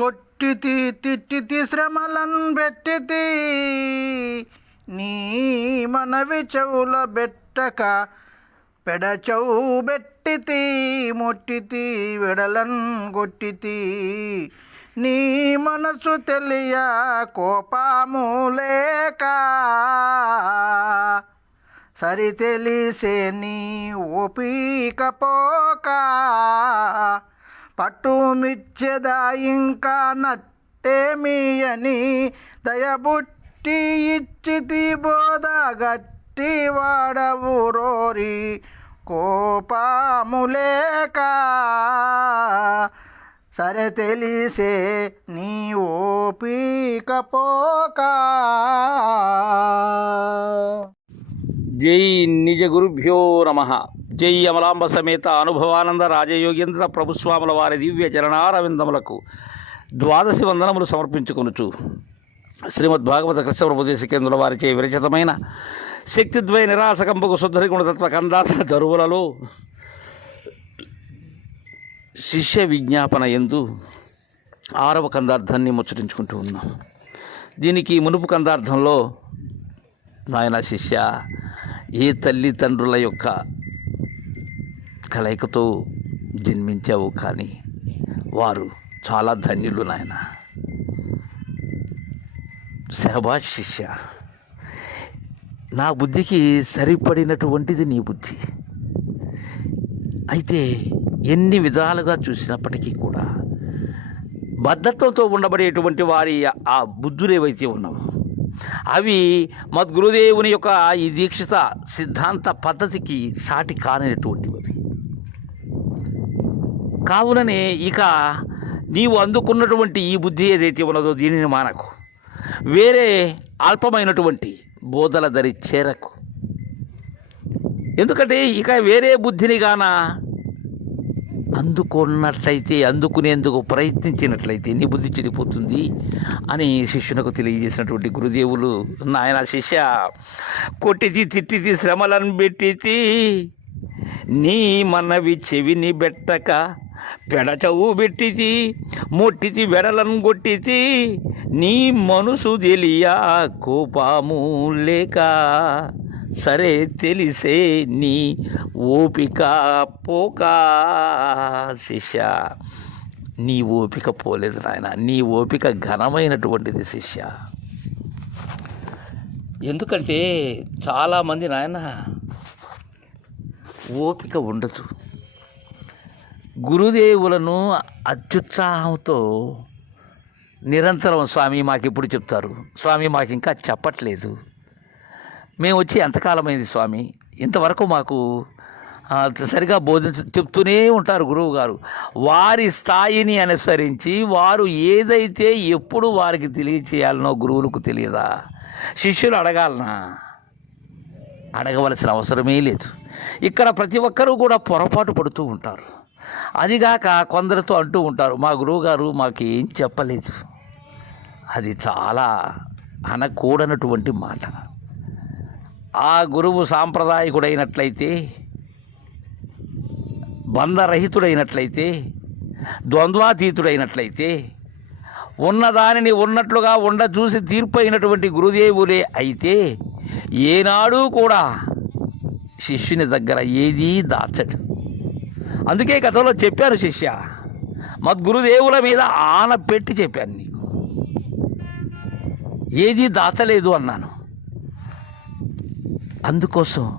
కొట్టితి తిట్టితి శ్రమలన్ పెట్టితి నీ మనవి చెవుల బెట్టక పెడచవు బెట్టితి మొట్టితి వెడలన్ కొట్టితి నీ మనసు తెలియ కోపము లేక సరి తెలిసే నీ ఓపిక పోక పట్టు ఇంకా నట్టేమియని దయబుట్టి ఇచ్చితి బోధ గట్టి వాడవు రోరి కోపములేక. సరే తెలిసే నీ ఓపికపోక. జై నిజ గురుభ్యో నమ. జై అమలాంబ సమేత అనుభవానంద రాజయోగేంద్ర ప్రభుస్వాముల వారి దివ్య చరణారవిందములకు ద్వాదశి వందనములు సమర్పించుకొనుచు. శ్రీమద్ భాగవత కృష్ణ ప్రభుదేశ కేంద్రుల వారిచే విరచితమైన శక్తిద్వయ నిరాసకంబకు శుద్ధరి గుణతత్వ కందాత దరువులలో శిష్య విజ్ఞాపన ఎందు ఆరవ కందార్థాన్ని ముచ్చటించుకుంటూ ఉన్నాం. దీనికి మునుపు కందార్థంలో నాయన శిష్య ఏ తల్లిదండ్రుల యొక్క కలయికతో జన్మించావు కానీ వారు చాలా ధన్యులు నాయన. సహబాష్ శిష్య నా బుద్ధికి సరిపడినటువంటిది నీ బుద్ధి. అయితే ఎన్ని విధాలుగా చూసినప్పటికీ కూడా భద్రత్వంతో ఉండబడేటువంటి వారి ఆ బుద్ధులు ఏవైతే ఉన్నావో అవి మద్గురుదేవుని యొక్క ఈ దీక్షిత సిద్ధాంత పద్ధతికి సాటి కానటువంటివి కావుననే ఇక నీవు అందుకున్నటువంటి ఈ బుద్ధి ఏదైతే ఉన్నదో దీనిని మానకు. వేరే అల్పమైనటువంటి బోధల దరి చేరకు. ఎందుకంటే ఇక వేరే బుద్ధిని గాన అందుకున్నట్లయితే అందుకునేందుకు ప్రయత్నించినట్లయితే నీ బుద్ధి చెడిపోతుంది అని శిష్యునకు తెలియజేసినటువంటి గురుదేవులు నాయన శిష్య కొట్టితి తిట్టితి శ్రమలను పెట్టితి నీ మనవి చెవిని బెట్టక పెడచవు పెట్టితి మొట్టితి వెడలను కొట్టితి. నీ మనసు తెలియా కోపము లేక. సరే తెలిసే నీ ఓపిక పోక. శిష్య నీ ఓపిక పోలేదు నాయన. నీ ఓపిక ఘనమైనటువంటిది శిష్య. ఎందుకంటే చాలామంది నాయన ఓపిక ఉండదు. గురుదేవులను అత్యుత్సాహంతో నిరంతరం స్వామి మాకు ఎప్పుడు చెప్తారు? స్వామి మాకు ఇంకా చెప్పట్లేదు. మేము వచ్చి ఎంతకాలమైంది స్వామి? ఇంతవరకు మాకు సరిగా బోధించ చెప్తూనే ఉంటారు గురువు గారు. వారి స్థాయిని అనుసరించి వారు ఏదైతే ఎప్పుడు వారికి తెలియచేయాలనో గురువులకు తెలియదా? శిష్యులు అడగాలనా? అడగవలసిన అవసరమే లేదు. ఇక్కడ ప్రతి ఒక్కరూ కూడా పొరపాటు పడుతూ ఉంటారు. అదిగాక కొందరితో అంటూ ఉంటారు మా గురువుగారు మాకేం చెప్పలేదు. అది చాలా అనకూడనటువంటి మాట. ఆ గురువు సాంప్రదాయకుడైనట్లయితే బంధరహితుడైనట్లయితే ద్వంద్వాతీతుడైనట్లయితే ఉన్నదానిని ఉన్నట్లుగా ఉండ చూసి తీర్పు అయినటువంటి గురుదేవులే అయితే ఏనాడూ కూడా శిష్యుని దగ్గర ఏదీ దాచడు. అందుకే గతంలో చెప్పాను శిష్య మద్గురుదేవుల మీద ఆన పెట్టి చెప్పాను నీకు. ఏదీ దాచలేదు అన్నాను. అందుకోసం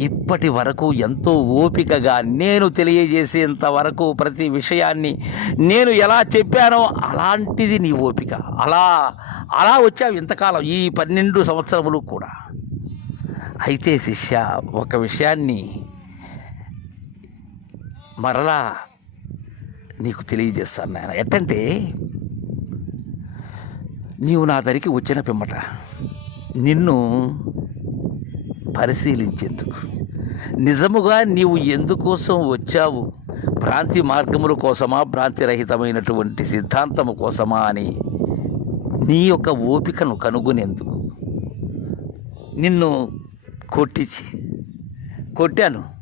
ఇప్పటి వరకు ఎంతో ఓపికగా నేను తెలియజేసేంత వరకు ప్రతి విషయాన్ని నేను ఎలా చెప్పానో అలాంటిది నీ ఓపిక. అలా అలా వచ్చావు ఇంతకాలం ఈ పన్నెండు సంవత్సరములు కూడా. అయితే శిష్య ఒక విషయాన్ని మరలా నీకు తెలియజేస్తాను నాయన. ఎట్టంటే నీవు నా దరికి వచ్చిన పిమ్మట నిన్ను పరిశీలించేందుకు. నిజముగా నీవు ఎందుకోసం వచ్చావు? భ్రాంతి మార్గముల కోసమా? భ్రాంతిరహితమైనటువంటి సిద్ధాంతము కోసమా అని నీ యొక్క ఓపికను కనుగొనేందుకు. నిన్ను కొట్టించి కొట్టాను.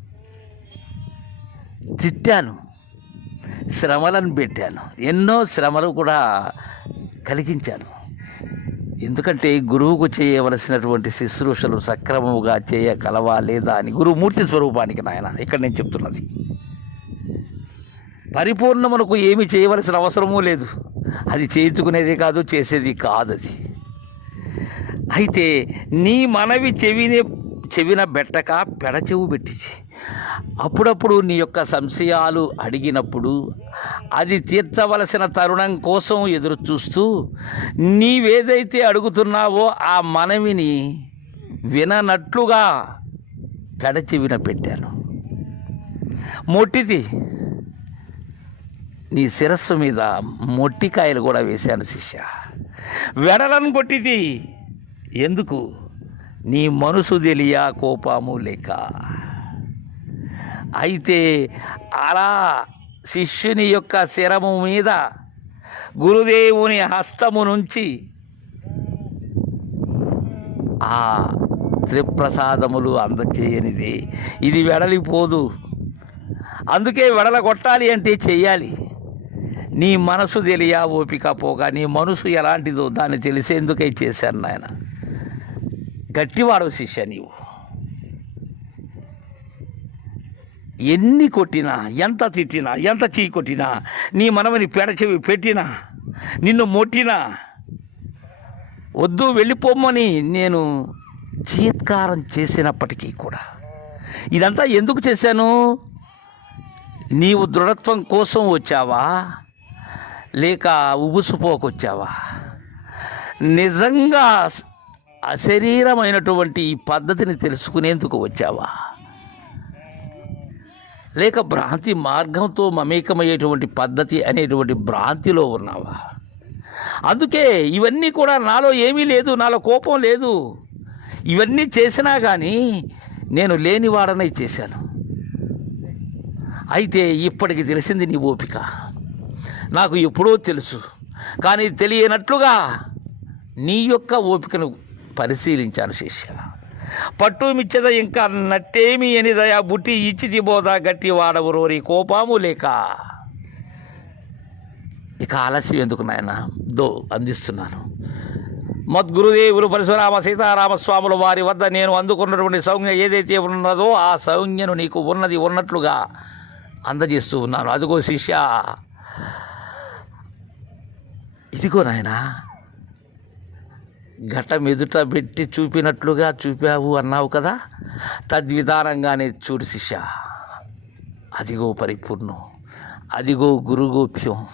తిట్టాను శ్రమలను పెట్టాను ఎన్నో శ్రమలు కూడా కలిగించాను. ఎందుకంటే గురువుకు చేయవలసినటువంటి శుశ్రూషలు సక్రమముగా చేయగలవా లేదా అని గురుమూర్తి స్వరూపానికి నాయన ఇక్కడ నేను చెప్తున్నది. పరిపూర్ణమునకు ఏమి చేయవలసిన అవసరమూ లేదు. అది చేయించుకునేది కాదు చేసేది కాదు అది. అయితే నీ మనవి చెవినే చెవిన బెట్టక పెడచెవు పెట్టించి అప్పుడప్పుడు నీ యొక్క సంశయాలు అడిగినప్పుడు అది తీర్చవలసిన తరుణం కోసం ఎదురు చూస్తూ నీవేదైతే అడుగుతున్నావో ఆ మనవిని విననట్లుగా గడచి వినపెట్టాను. మొట్టిది నీ శిరస్సు మీద మొట్టికాయలు కూడా వేశాను శిష్య. వెడలను కొట్టిది ఎందుకు? నీ మనసు తెలియ కోపము లేక. అయితే అలా శిష్యుని యొక్క శిరము మీద గురుదేవుని హస్తము నుంచి ఆ త్రిప్రసాదములు అందచేయనిది. ఇది వెడలిపోదు. అందుకే వెడల కొట్టాలి అంటే చెయ్యాలి. నీ మనసు తెలియ ఓపిక పోగా నీ మనసు ఎలాంటిదో దాన్ని తెలిసేందుకే చేశాను నాయన. గట్టివాడు శిష్య నీవు. ఎన్ని కొట్టినా ఎంత తిట్టినా ఎంత చేయి కొట్టినా నీ మనవని పెడచెవి పెట్టినా నిన్ను మొట్టినా వద్దు వెళ్ళిపోమ్మని నేను చీత్కారం చేసినప్పటికీ కూడా. ఇదంతా ఎందుకు చేశాను? నీవు దృఢత్వం కోసం వచ్చావా? లేక ఉగుసుపోకొచ్చావా నిజంగా అశరీరమైనటువంటి ఈ పద్ధతిని తెలుసుకునేందుకు వచ్చావా? లేక భ్రాంతి మార్గంతో మమేకమయ్యేటువంటి పద్ధతి అనేటువంటి భ్రాంతిలో ఉన్నావా? అందుకే ఇవన్నీ కూడా నాలో ఏమీ లేదు నాలో కోపం లేదు. ఇవన్నీ చేసినా కానీ నేను లేనివాడనై చేశాను. అయితే ఇప్పటికి తెలిసింది నీ ఓపిక. నాకు ఎప్పుడో తెలుసు. కానీ తెలియనట్లుగా నీ యొక్క ఓపికను పరిశీలించాను శిష్య. పట్టు మిచ్చద ఇంకా నట్టేమి ఎనిదయా బుట్టి ఇచ్చి తిబోదా గట్టి వాడవురోరి కోపాము లేక. ఇక ఆలస్యం ఎందుకు నాయన? దో అందిస్తున్నాను. మద్గురుదేవులు పరశురామ సీతారామస్వాముల వారి వద్ద నేను అందుకున్నటువంటి సౌజ్ఞ ఏదైతే ఉన్నదో ఆ సౌజ్ఞను నీకు ఉన్నది ఉన్నట్లుగా అందజేస్తూ ఉన్నాను. అదిగో శిష్య. ఇదిగో నాయనా ఘటమెదుట పెట్టి చూపినట్లుగా చూపావు అన్నావు కదా? తద్విధానంగానే చూడు శిష్య. అదిగో పరిపూర్ణం. అదిగో గురుగోప్యం.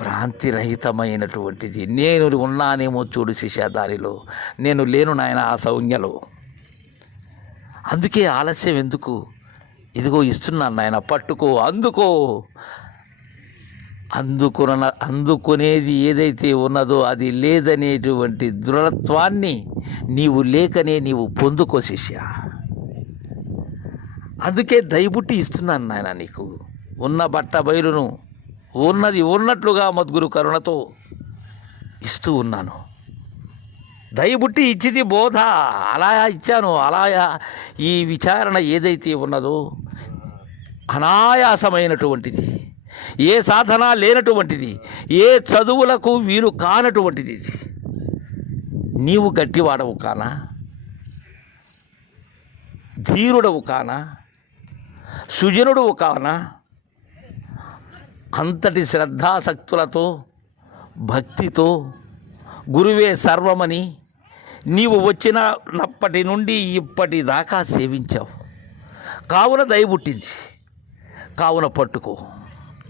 భ్రాంతిరహితమైనటువంటిది నేను ఉన్నానేమో చూడు శిష్య దానిలో నేను లేను నాయన ఆ సౌజ్ఞలో. అందుకే ఆలస్యం ఎందుకు? ఇదిగో ఇస్తున్నాను నాయన పట్టుకో అందుకో. అందుకున్న అందుకునేది ఏదైతే ఉన్నదో అది లేదనేటువంటి దృఢత్వాన్ని నీవు లేకనే నీవు పొందుకో శిష్య. అందుకే దయబుట్టి ఇస్తున్నాను నాయన నీకు. ఉన్న బట్ట బయలును ఉన్నది ఉన్నట్లుగా మద్గురు కరుణతో ఇస్తూ ఉన్నాను. దయబుట్టి ఇచ్చిది బోధ అలా ఇచ్చాను అలా ఈ విచారణ ఏదైతే ఉన్నదో అనాయాసమైనటువంటిది. ఏ సాధన లేనటువంటిది ఏ చదువులకు వీలు కానటువంటిది. ఇది. నీవు గట్టివాడవు కానా? ధీరుడవు కానా? సుజనుడవు కానా? అంతటి శ్రద్ధాశక్తులతో భక్తితో గురువే సర్వమని నీవు వచ్చినప్పటి నుండి ఇప్పటిదాకా సేవించావు. కావున దయబుట్టింది కావున పట్టుకో.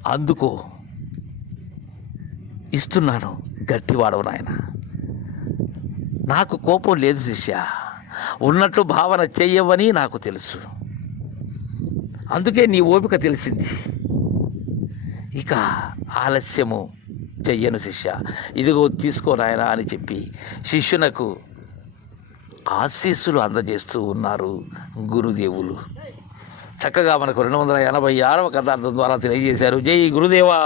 అందుకో ఇస్తున్నాను గట్టివాడవు నాయన. నాకు కోపం లేదు శిష్య. ఉన్నట్టు భావన చెయ్యవని నాకు తెలుసు. అందుకే నీ ఓపిక తెలిసింది. ఇక ఆలస్యము చెయ్యను శిష్య. ఇదిగో తీసుకో నాయనా అని చెప్పి శిష్యునకు ఆశీస్సులు అందజేస్తూ ఉన్నారు గురుదేవులు. చక్కగా మనకు రెండు వందల ఎనభై ఆరవ కథార్థం ద్వారా తెలియజేశారు జై గురుదేవా